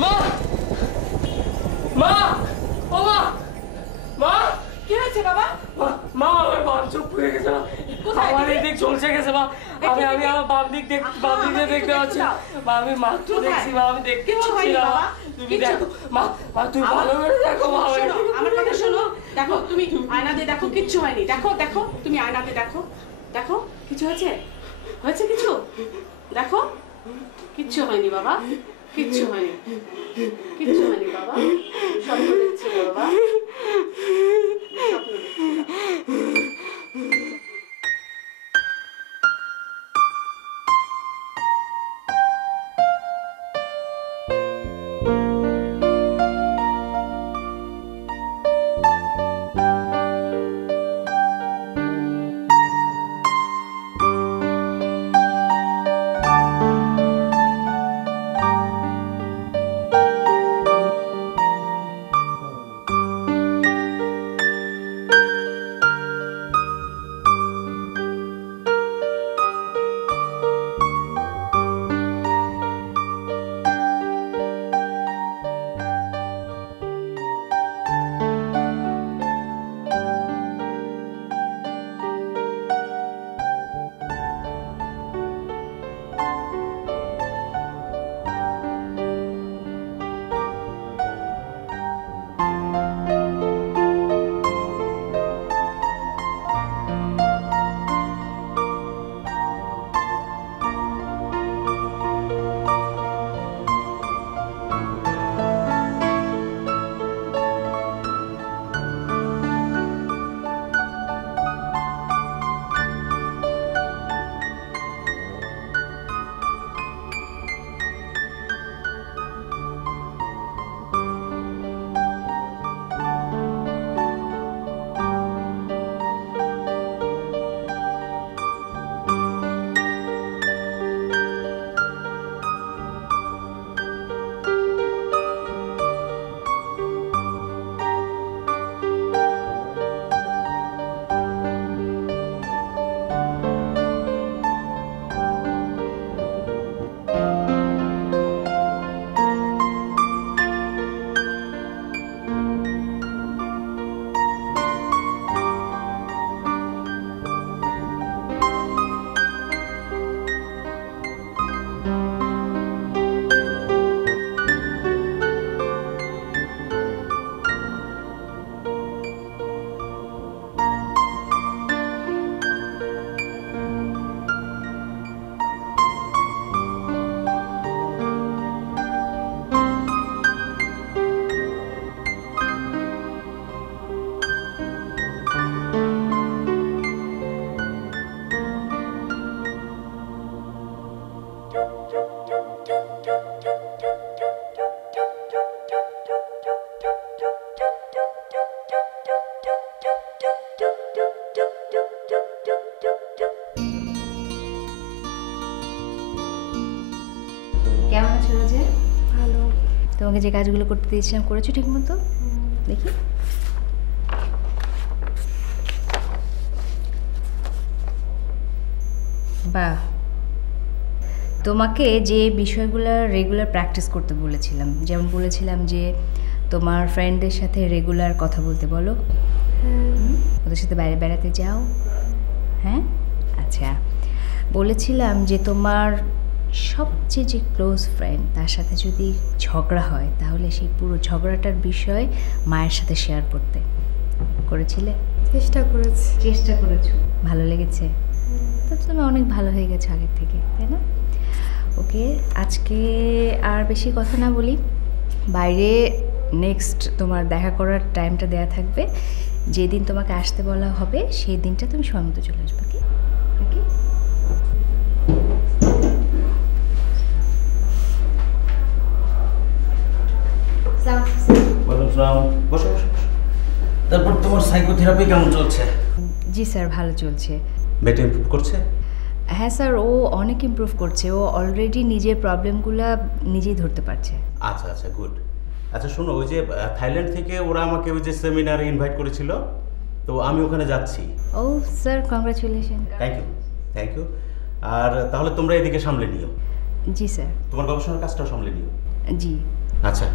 মা মা ও মা মা কি হয়েছে বাবা? মা আমার বাম চোখ পুড়ে গেছে মা। আমার এই দিক চলছে গেছে মা। আমি আমার বাম দিক দিয়ে দেখতে পাচ্ছি মা। আমি মাত্র দেখছি মা, আমি দেখতে পাচ্ছি না। তুমি দেখো মা, মা তুমি ভালো করে দেখো মা। আমার কথা শোনো, দেখো তুমি আয়নাতে দেখো, কিচ্ছু হয়নি। দেখো দেখো তুমি আয়নাতে দেখো, দেখো কিছু হয়েছে? হয়েছে কিছু? দেখো কিচ্ছু হয়নি বাবা, কিচ্ছু হয়নি, কিচ্ছু হয়নি বাবা। স্বপ্ন দেখছিল বাবা, স্বপ্ন দেখছিল। কেমন আছো রোজে? ভালো। তোমাকে যে কাজগুলো করতে দিয়েছিলাম করেছো ঠিক মতো? দেখি। বাহ, তোমাকে যে বিষয়গুলো রেগুলার প্র্যাকটিস করতে বলেছিলাম, যেমন বলেছিলাম যে তোমার ফ্রেন্ডদের সাথে রেগুলার কথা বলতে বলো, ওদের সাথে বাইরে বেড়াতে যাও। হ্যাঁ, আচ্ছা। বলেছিলাম যে তোমার সবচেয়ে যে ক্লোজ ফ্রেন্ড তার সাথে যদি ঝগড়া হয় তাহলে সেই পুরো ঝগড়াটার বিষয় মায়ের সাথে শেয়ার করতে। করেছিলে? চেষ্টা করেছো, ভালো লেগেছে? তো তুমি অনেক ভালো হয়ে গেছো আগের থেকে, তাই না? ওকে, আজকে আর বেশি কথা না বলি, বাইরে নেক্সট তোমার দেখা করার টাইমটা দেয়া থাকবে। যেদিন তোমাকে আসতে বলা হবে সেই দিনটা তুমি সময় মতো চলে আসবে। ওকে ওকে। বসো বসো। তারপর তোমার সাইকোথেরাপি কেমন চলছে? জি স্যার, ভালো চলছে। মেয়েটা ইমপ্রুভ করছে? হ্যাঁ স্যার, ও অনেক ইমপ্রুভ করছে। ও অলরেডি নিজের প্রবলেমগুলো নিজেই ধরতে পারছে। আচ্ছা আচ্ছা, গুড। আচ্ছা শোনো, ওই যে থাইল্যান্ড থেকে ওরা আমাকে ওই যে সেমিনারে ইনভাইট করেছিল, তো আমি ওখানে যাচ্ছি। ও স্যার, কংগ্রাচুলেশন। Thank you. আর তাহলে তোমরা এদিকে সামলে নিও। জি স্যার। তোমার গবেষণার কাজটাও সামলে নিও। জি। আচ্ছা